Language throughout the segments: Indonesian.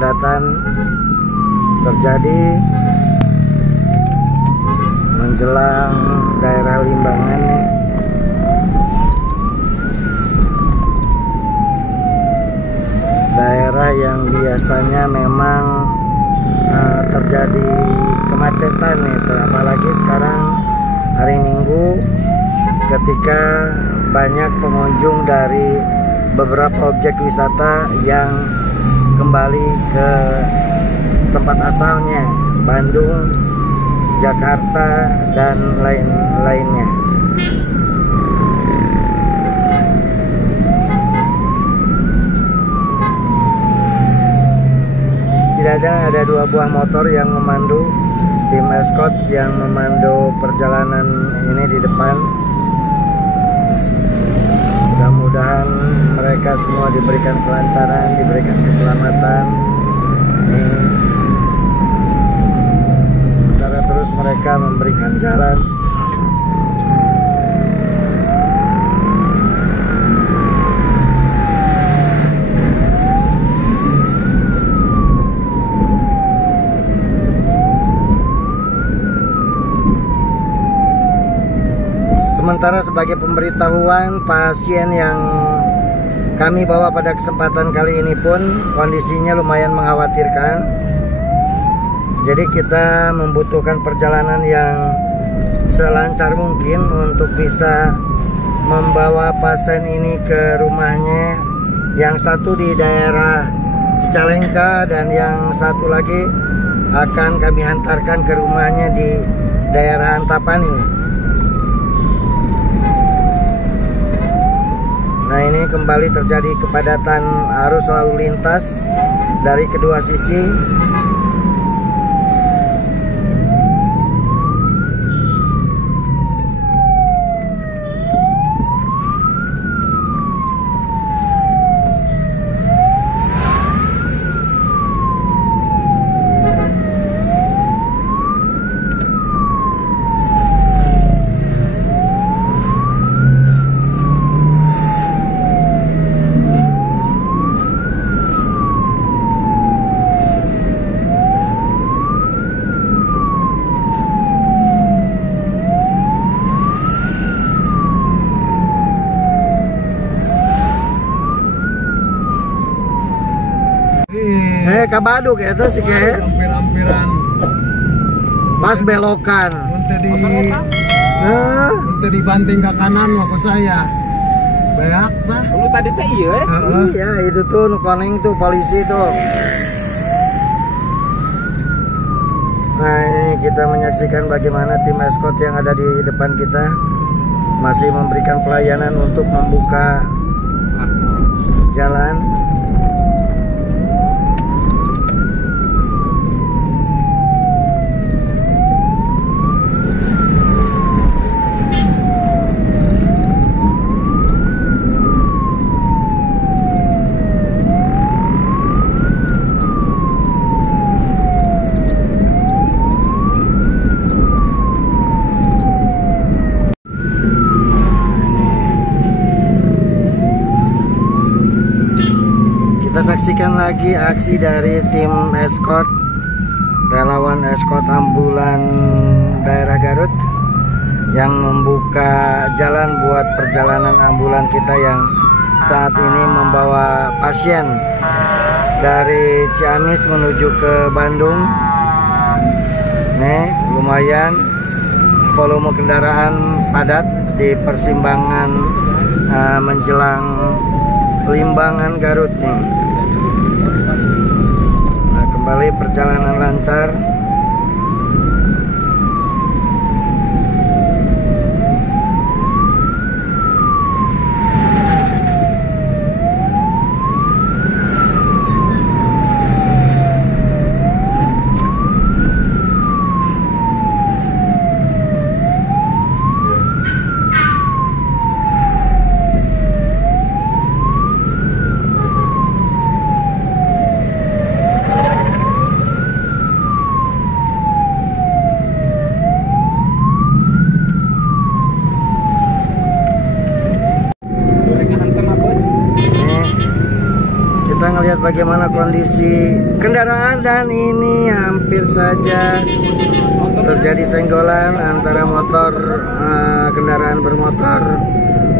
kepadatan terjadi menjelang daerah Limbangan nih. Daerah yang biasanya memang terjadi kemacetan nih, apalagi sekarang hari Minggu ketika banyak pengunjung dari beberapa objek wisata yang kembali ke tempat asalnya, Bandung, Jakarta, dan lain-lainnya. Setidaknya ada 2 buah motor yang memandu, tim escort yang memandu perjalanan ini di depan. Mudah-mudahan mereka semua diberikan kelancaran, diberikan keselamatan. Sementara terus mereka memberikan jalan. Sementara sebagai pemberitahuan, pasien yang kami bawa pada kesempatan kali ini pun kondisinya lumayan mengkhawatirkan. Jadi kita membutuhkan perjalanan yang selancar mungkin untuk bisa membawa pasien ini ke rumahnya. Yang satu di daerah Cicalengka dan yang satu lagi akan kami hantarkan ke rumahnya di daerah Antapani. Nah, ini kembali terjadi kepadatan arus lalu lintas dari kedua sisi. Kabaduk itu sih kayak hampir-hampiran pas belokan untuk dibanting ke kanan waktu saya banyak tah lu tadi teh iya iya itu tuh koneng tuh polisi tuh. Nah, ini kita menyaksikan bagaimana tim escort yang ada di depan kita masih memberikan pelayanan untuk membuka jalan. Saksikan lagi aksi dari tim escort, relawan escort ambulan daerah Garut yang membuka jalan buat perjalanan ambulan kita yang saat ini membawa pasien dari Ciamis menuju ke Bandung. Nih, lumayan volume kendaraan padat di persimpangan menjelang Limbangan Garut nih. Kembali perjalanan lancar. Kita ngelihat bagaimana kondisi kendaraan, dan ini hampir saja terjadi senggolan antara motor kendaraan bermotor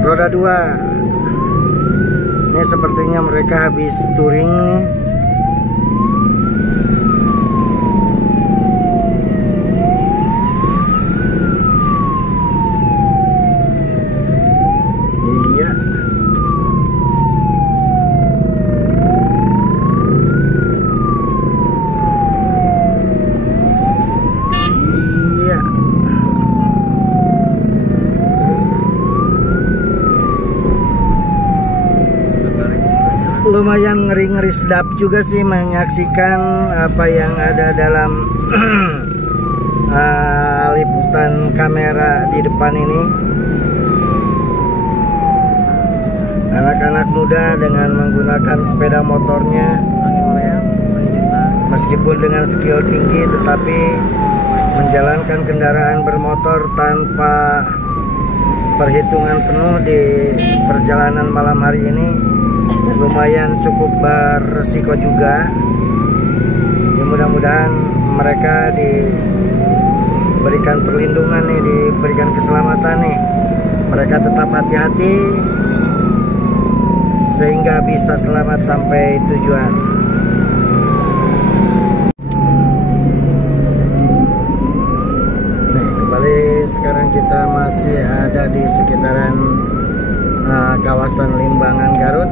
roda 2. Ini sepertinya mereka habis touring nih. Lumayan ngeri-ngeri sedap juga sih menyaksikan apa yang ada dalam liputan kamera di depan ini. Anak-anak muda dengan menggunakan sepeda motornya, meskipun dengan skill tinggi tetapi menjalankan kendaraan bermotor tanpa perhitungan penuh di perjalanan malam hari ini lumayan cukup beresiko juga. Ya, mudah-mudahan mereka diberikan perlindungan nih, diberikan keselamatan nih. Mereka tetap hati-hati sehingga bisa selamat sampai tujuan. Nih, kembali sekarang kita masih ada di sekitaran kawasan Limbangan, Garut,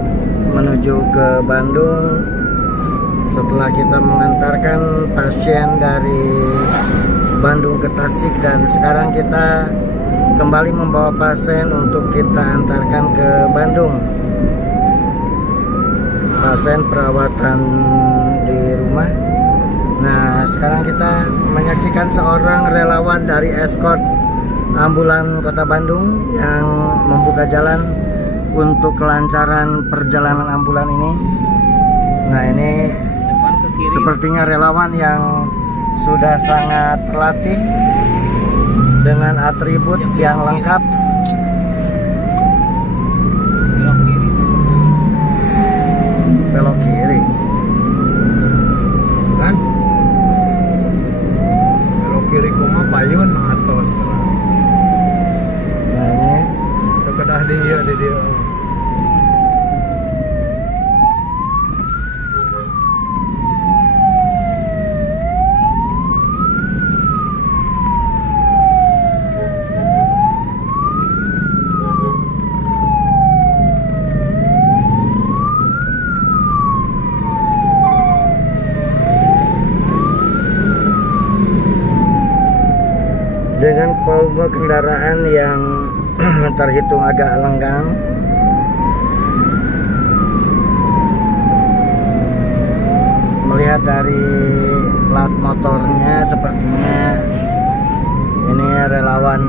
menuju ke Bandung. Setelah kita mengantarkan pasien dari Bandung ke Tasik, dan sekarang kita kembali membawa pasien untuk kita antarkan ke Bandung. Pasien perawatan di rumah. Nah, sekarang kita menyaksikan seorang relawan dari Eskort Ambulan Kota Bandung yang membuka jalan untuk kelancaran perjalanan ambulan ini. Nah, ini sepertinya relawan yang sudah sangat terlatih dengan atribut yang lengkap. Belok kiri kan? Belok kiri kuma payun atau setelah. Nah, ini Itu kedah di dia. dengan volume kendaraan yang terhitung agak lenggang. Melihat dari plat motornya, sepertinya ini relawan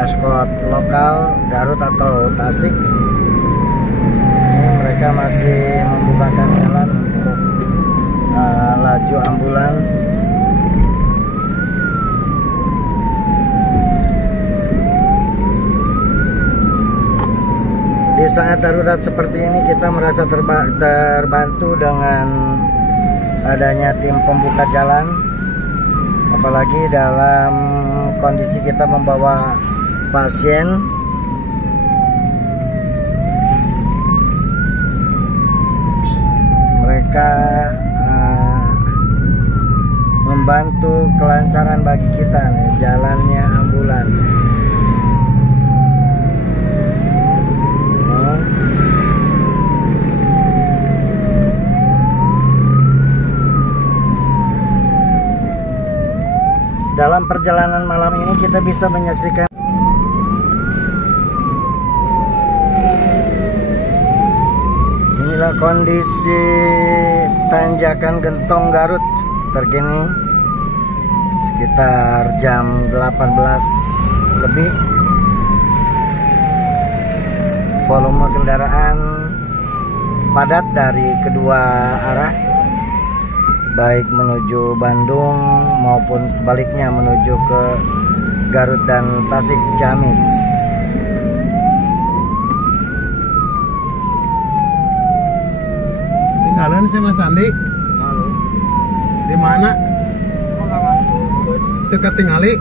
Eskort lokal Garut atau Tasik. Ini mereka masih membukakan jalan untuk laju ambulan. Di saat darurat seperti ini kita merasa terbantu dengan adanya tim pembuka jalan, apalagi dalam kondisi kita membawa pasien. Mereka membantu kelancaran bagi kita nih, jalannya ambulan. Dalam perjalanan malam ini kita bisa menyaksikan inilah kondisi tanjakan Gentong Garut terkini sekitar jam 18 lebih. Volume kendaraan padat dari kedua arah, baik menuju Bandung maupun sebaliknya menuju ke Garut dan Tasik Ciamis. kanan sih Mas Andi. Lalu. Di mana? Teka tingali.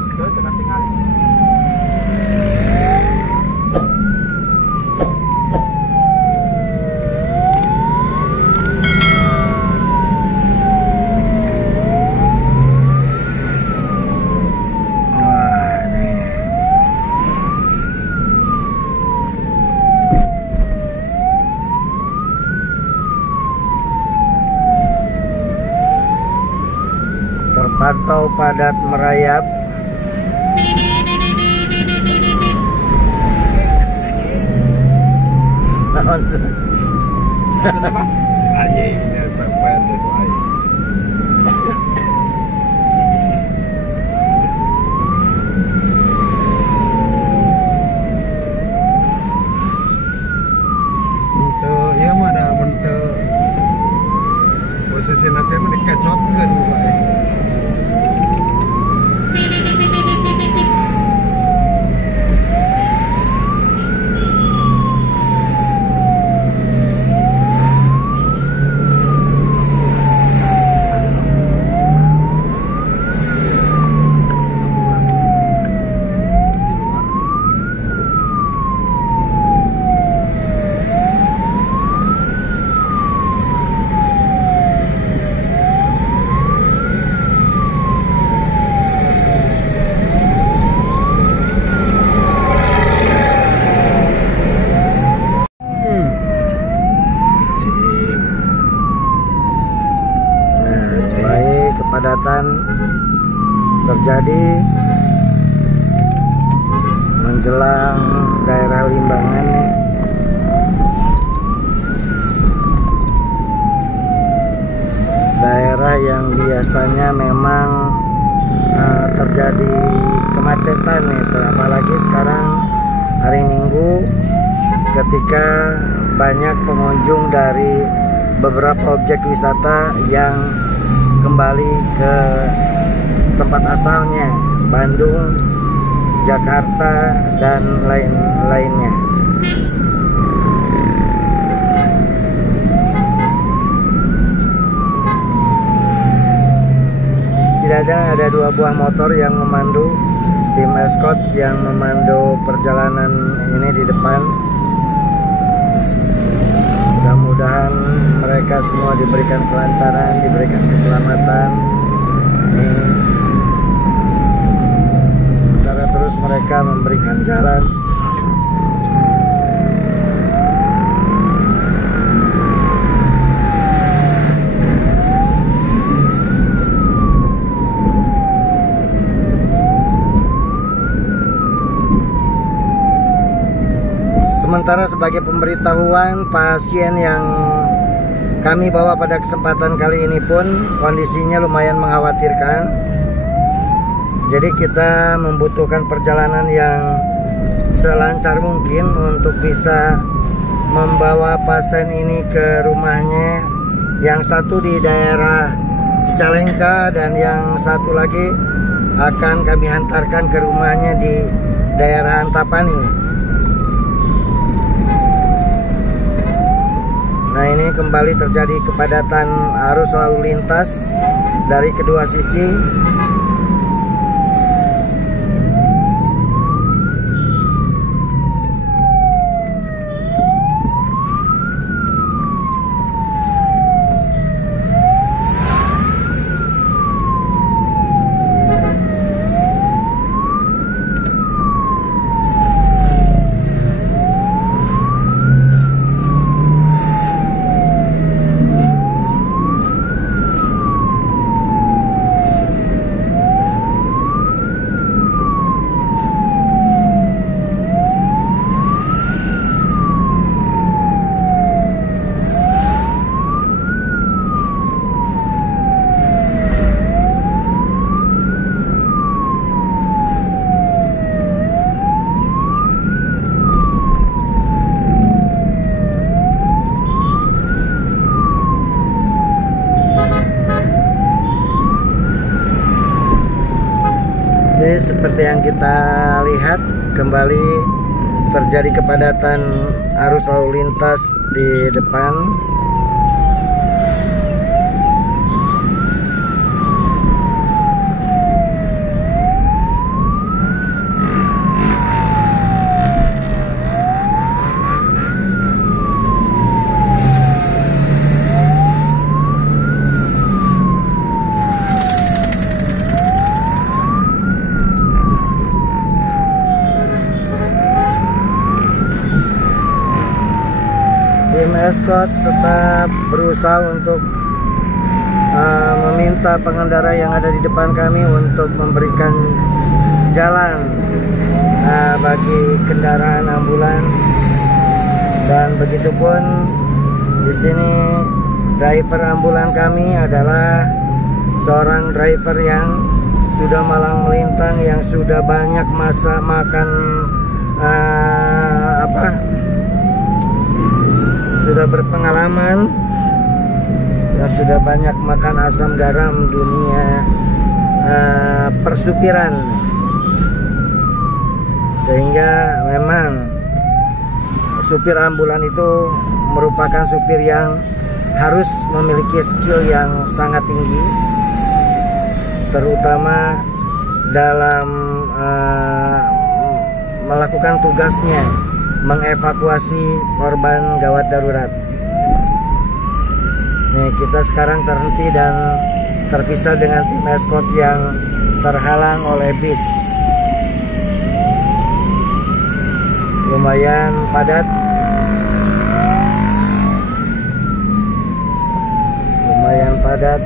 Terpantau padat merayap. Untuk iya mah ada bentuk posisi nanti mah dikecotkeun wae. Kepadatan terjadi menjelang daerah Limbangan nih. Daerah yang biasanya memang terjadi kemacetan nih, apalagi sekarang hari Minggu ketika banyak pengunjung dari beberapa objek wisata yang kembali ke tempat asalnya, Bandung, Jakarta, dan lain-lainnya. Setidaknya ada 2 buah motor yang memandu, tim escort yang memandu perjalanan ini di depan. Mudah-mudahan mereka semua diberikan kelancaran, diberikan keselamatan. Sementara terus mereka memberikan jalan. Sementara sebagai pemberitahuan, pasien yang kami bawa pada kesempatan kali ini pun kondisinya lumayan mengkhawatirkan. Jadi kita membutuhkan perjalanan yang selancar mungkin untuk bisa membawa pasien ini ke rumahnya. Yang satu di daerah Cicalengka dan yang satu lagi akan kami hantarkan ke rumahnya di daerah Antapani. Nah, ini kembali terjadi kepadatan arus lalu lintas dari kedua sisi. Jadi seperti yang kita lihat, kembali terjadi kepadatan arus lalu lintas di depan. Escort tetap berusaha untuk meminta pengendara yang ada di depan kami untuk memberikan jalan bagi kendaraan ambulan, dan begitupun di sini driver ambulan kami adalah seorang driver yang sudah malang melintang, yang sudah banyak masa makan sudah berpengalaman, yang sudah banyak makan asam garam dunia persupiran, sehingga memang supir ambulan itu merupakan supir yang harus memiliki skill yang sangat tinggi, terutama dalam melakukan tugasnya mengevakuasi korban gawat darurat. Nih, kita sekarang terhenti dan terpisah dengan tim escort yang terhalang oleh bis. Lumayan padat, lumayan padat.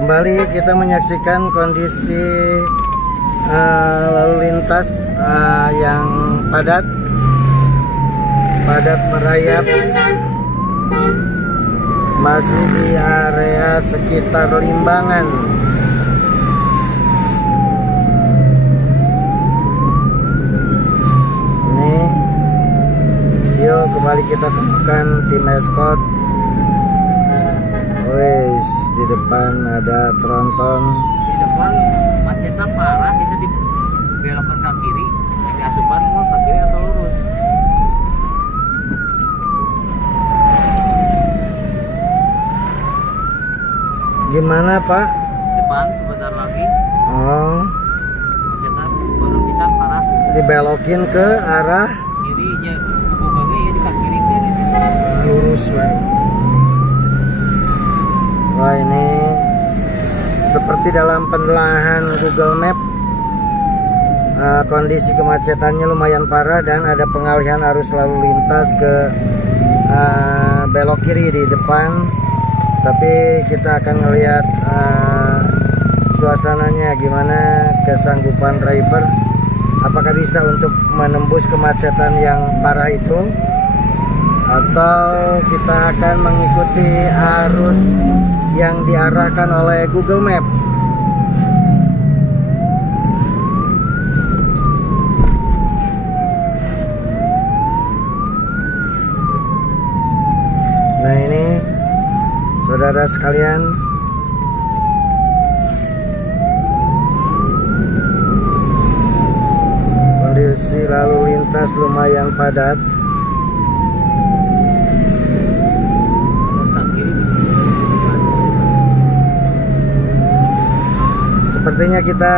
Kembali kita menyaksikan kondisi lalu lintas yang padat merayap, masih di area sekitar Limbangan. Ini yuk kembali kita temukan tim escort. Wes, di depan ada tronton. Di depan macetnya parah, bisa dibelokkan ke kiri, di asupan mau ke kiri atau lurus. Gimana Pak? Depan sebentar lagi. Oh, Macetnya baru bisa parah. dibelokin ke arah Kirinya, bukannya ya di kaki kiri kan ini. Lurus Bang. wah, ini seperti dalam penelaahan Google Map. Kondisi kemacetannya lumayan parah dan ada pengalihan arus lalu lintas ke belok kiri di depan. Tapi kita akan melihat suasananya gimana, kesanggupan driver, apakah bisa untuk menembus kemacetan yang parah itu, atau kita akan mengikuti arus yang diarahkan oleh Google Map. Nah, ini saudara sekalian, kondisi lalu lintas lumayan padat. Sepertinya kita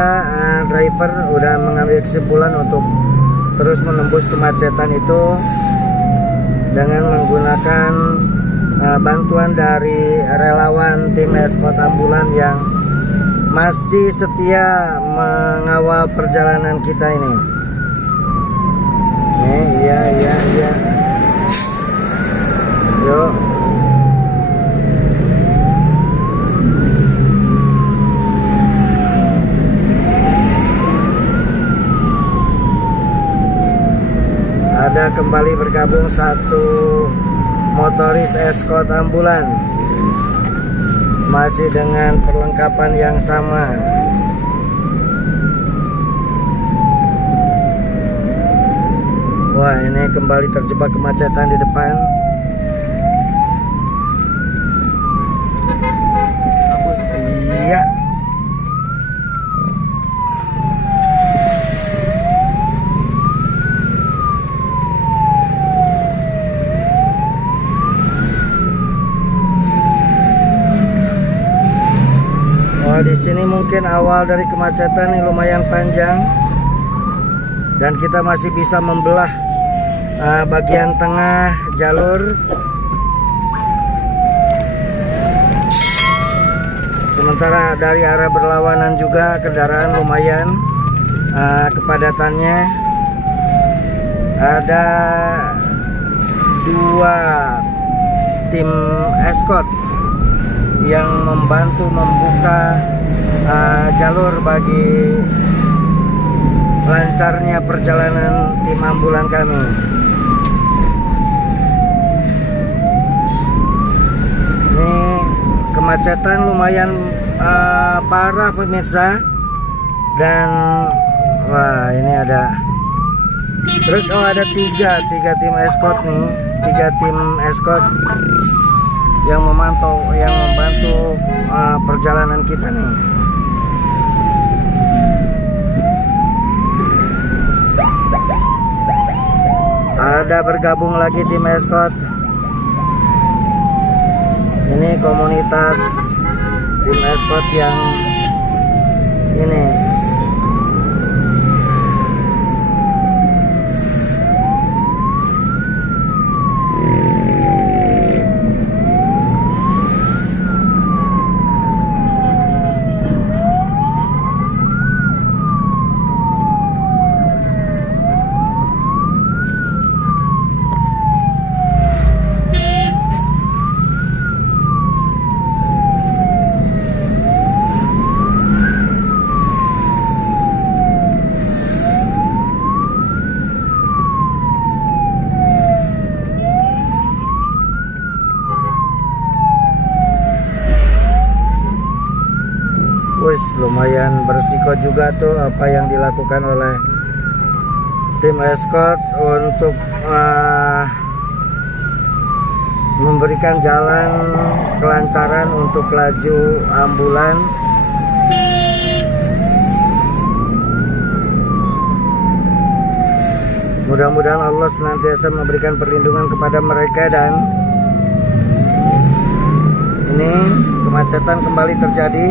driver udah mengambil kesimpulan untuk terus menembus kemacetan itu dengan menggunakan bantuan dari relawan tim Eskot Ambulan yang masih setia mengawal perjalanan kita ini. Iya. Yuk. Ada kembali bergabung satu motoris Eskot Ambulan, masih dengan perlengkapan yang sama. Wah, ini kembali terjebak kemacetan di depan. Iya. Di sini mungkin awal dari kemacetan yang lumayan panjang dan kita masih bisa membelah bagian tengah jalur. Sementara dari arah berlawanan juga kendaraan lumayan kepadatannya. Ada 2 tim Eskot yang membantu membuka jalur bagi lancarnya perjalanan tim ambulan kami. Ini kemacetan lumayan parah pemirsa, dan wah ini ada terus ada tiga tim Eskot nih, 3 tim Eskot yang membantu perjalanan kita nih. Ada bergabung lagi tim Eskot. Ini komunitas tim Eskot yang ini. Lumayan berisiko juga tuh apa yang dilakukan oleh tim Eskot untuk memberikan jalan kelancaran untuk laju ambulan. Mudah-mudahan Allah senantiasa memberikan perlindungan kepada mereka. Dan ini kemacetan kembali terjadi,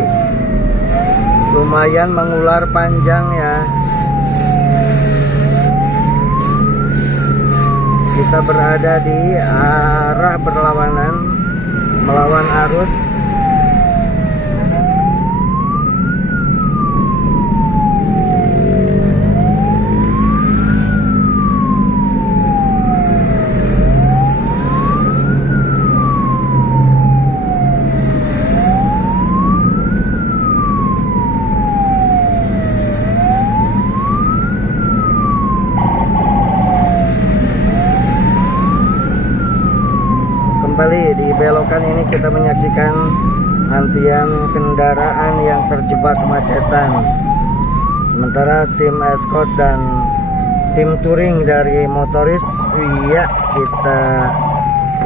lumayan mengular panjang ya. Kita berada di arah berlawanan, melawan arus. Kembali di belokan ini kita menyaksikan antrian kendaraan yang terjebak kemacetan. Sementara tim Eskot dan tim touring dari motoris, iya, kita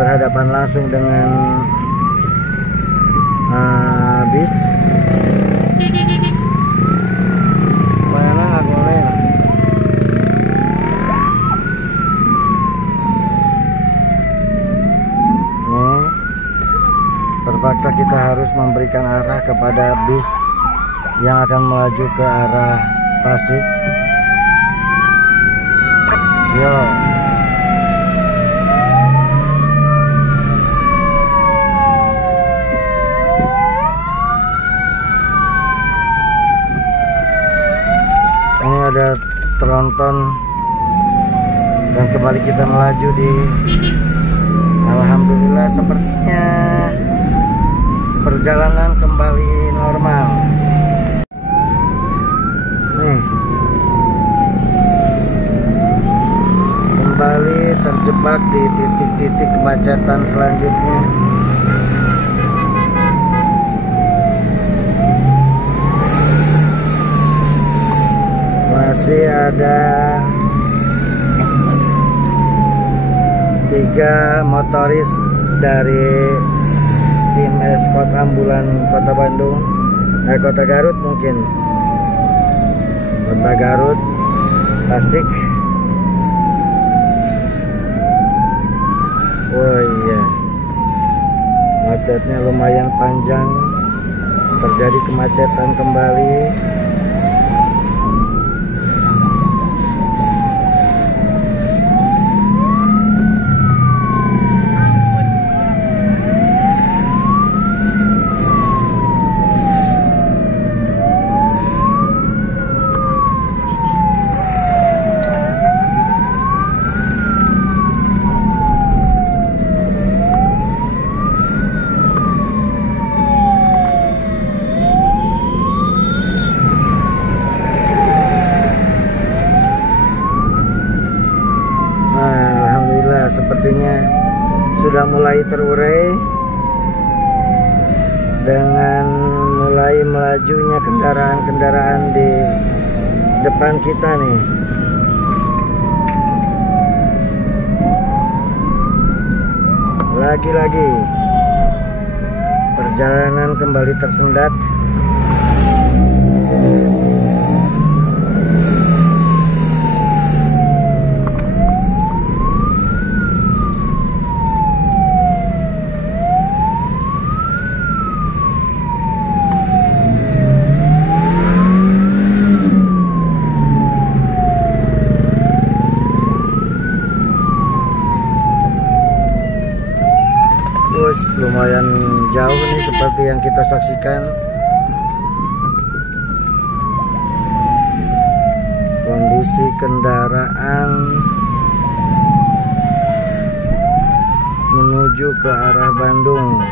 berhadapan langsung dengan bis. Mana ngagolnya? Terpaksa kita harus memberikan arah kepada bis yang akan melaju ke arah Tasik. Yo. tronton, dan kembali kita melaju di alhamdulillah sepertinya perjalanan kembali normal. Nih, kembali terjebak di titik-titik kemacetan selanjutnya. Masih ada 3 motoris dari tim Eskot Ambulan Kota Bandung, Kota Garut mungkin, Kota Garut, Tasik. Oh iya, macetnya lumayan panjang, terjadi kemacetan kembali. Sepertinya sudah mulai terurai dengan mulai melajunya kendaraan-kendaraan di depan kita nih. Lagi-lagi perjalanan kembali tersendat. Lumayan jauh nih seperti yang kita saksikan. Kondisi kendaraan menuju ke arah Bandung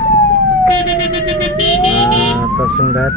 tersendat.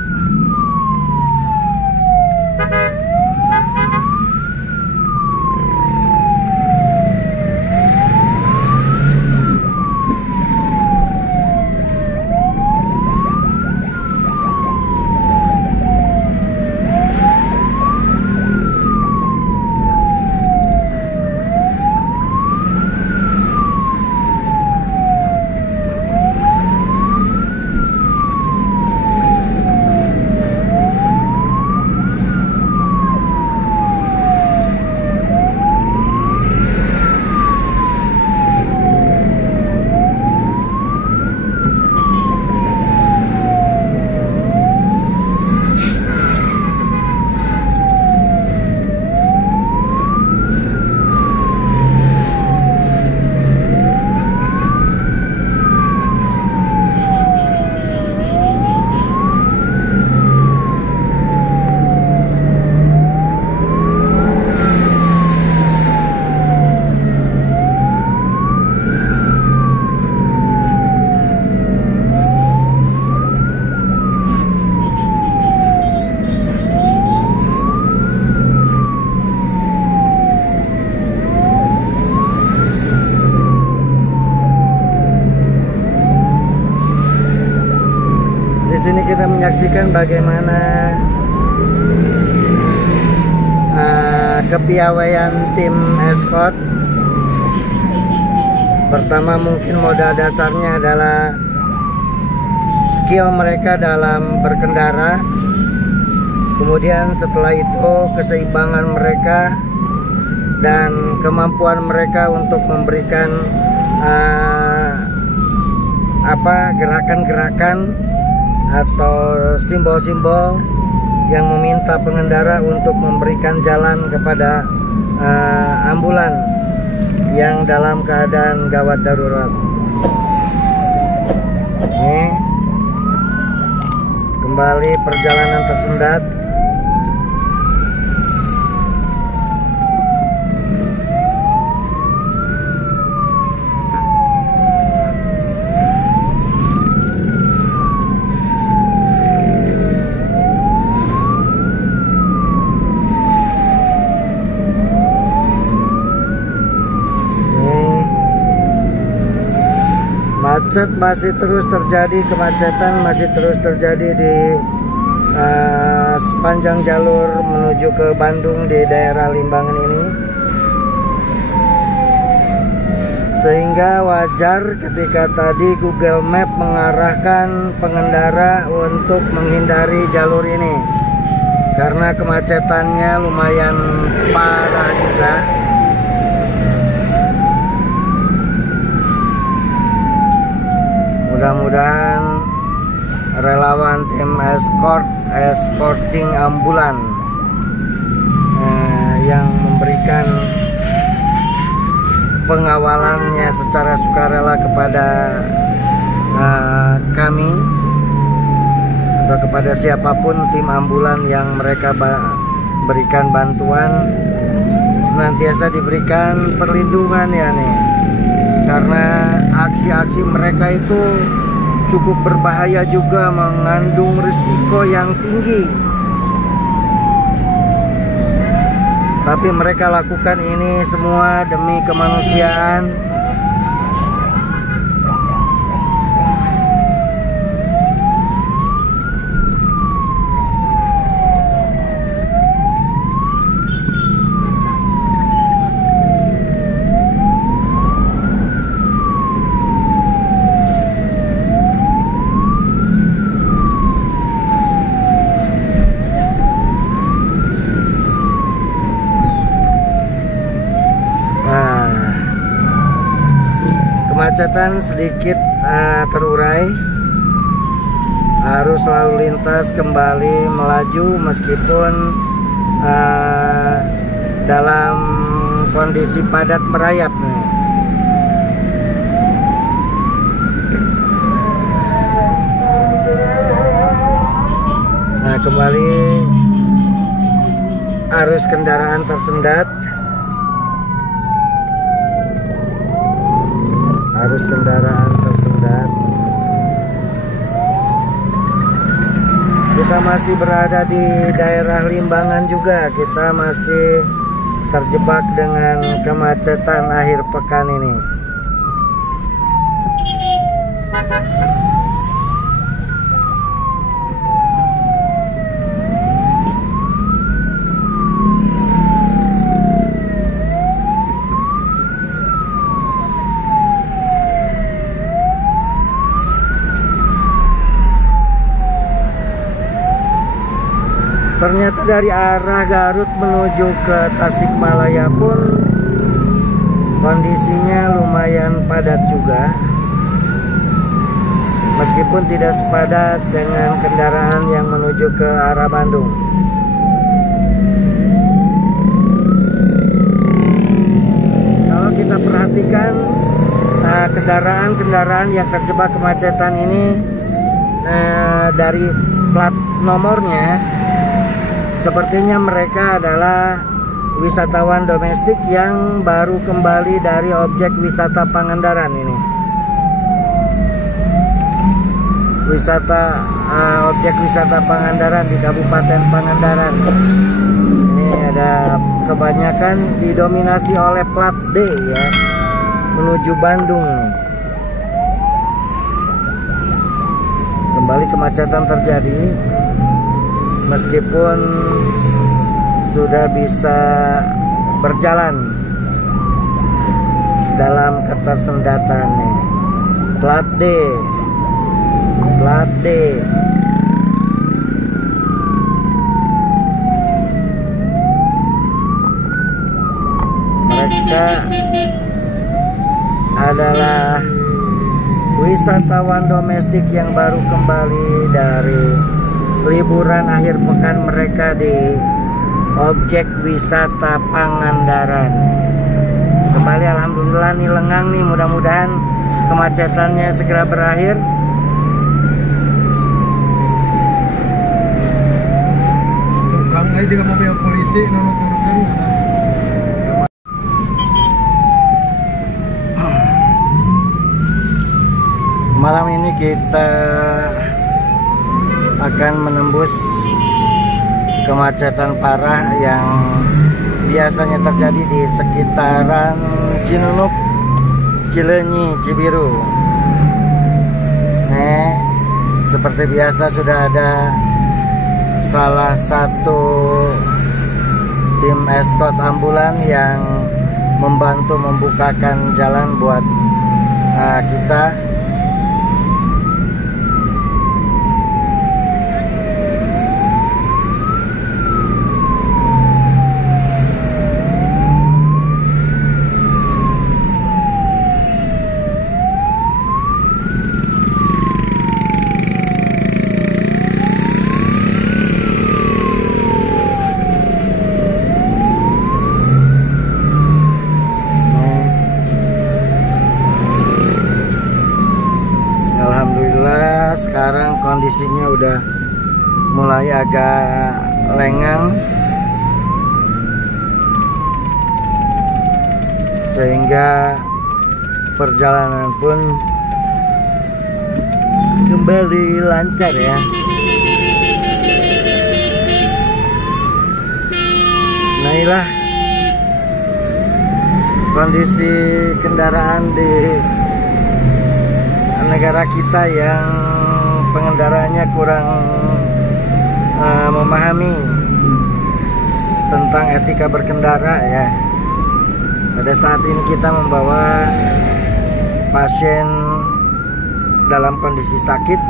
Di sini kita menyaksikan bagaimana kepiawaian tim Eskot. Pertama mungkin modal dasarnya adalah skill mereka dalam berkendara. Kemudian setelah itu keseimbangan mereka dan kemampuan mereka untuk memberikan gerakan-gerakan atau simbol-simbol yang meminta pengendara untuk memberikan jalan kepada ambulan yang dalam keadaan gawat darurat. Ini kembali perjalanan tersendat. macet masih terus terjadi, kemacetan masih terus terjadi di sepanjang jalur menuju ke Bandung di daerah Limbangan ini. Sehingga wajar ketika tadi Google Map mengarahkan pengendara untuk menghindari jalur ini, karena kemacetannya lumayan parah juga. Mudah-mudahan relawan tim escorting ambulan yang memberikan pengawalannya secara sukarela kepada kami atau kepada siapapun tim ambulan yang mereka berikan bantuan, senantiasa diberikan perlindungan ya nih, karena aksi-aksi mereka itu cukup berbahaya juga, mengandung risiko yang tinggi. Tapi mereka lakukan ini semua demi kemanusiaan. Kemacetan sedikit terurai, arus lalu lintas kembali melaju meskipun dalam kondisi padat merayap nih. Nah, kembali arus kendaraan tersendat. Arus kendaraan tersendat. Kita masih berada di daerah Limbangan juga. Kita masih terjebak dengan kemacetan akhir pekan ini. Ternyata dari arah Garut menuju ke Tasikmalaya pun kondisinya lumayan padat juga, meskipun tidak sepadat dengan kendaraan yang menuju ke arah Bandung. Kalau kita perhatikan kendaraan-kendaraan yang terjebak kemacetan ini, dari plat nomornya sepertinya mereka adalah wisatawan domestik yang baru kembali dari objek wisata Pangandaran ini. Objek wisata Pangandaran di Kabupaten Pangandaran. Ini ada kebanyakan didominasi oleh plat D ya, menuju Bandung. Kembali kemacetan terjadi, meskipun sudah bisa berjalan dalam ketersendatan nih. Plat D. Mereka adalah wisatawan domestik yang baru kembali dari liburan akhir pekan mereka di objek wisata Pangandaran. Kembali alhamdulillah nih lengang nih, mudah-mudahan kemacetannya segera berakhir. Tukang aja juga mobil polisi turun-turun. Malam ini kita akan menembus kemacetan parah yang biasanya terjadi di sekitaran Cinunuk, Cileunyi, Cibiru. Seperti biasa sudah ada salah satu tim eskort ambulan yang membantu membukakan jalan buat kita. Alhamdulillah sekarang kondisinya udah mulai agak lengang, sehingga perjalanan pun kembali lancar ya. Nah inilah kondisi kendaraan di negara kita yang pengendaranya kurang memahami tentang etika berkendara ya. Pada saat ini kita membawa pasien dalam kondisi sakit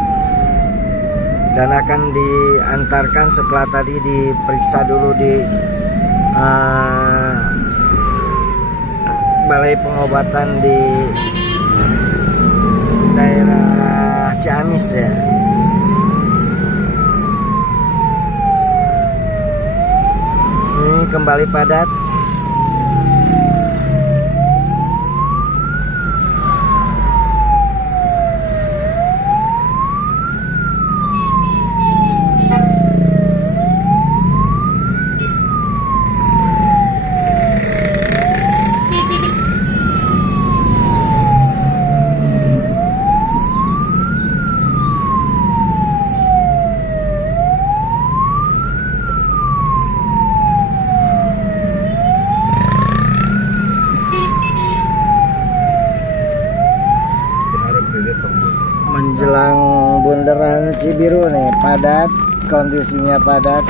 dan akan diantarkan setelah tadi diperiksa dulu di balai pengobatan di daerah Ciamis ya. Ini kembali padat. Menjelang bundaran Cibiru nih, padat, kondisinya padat.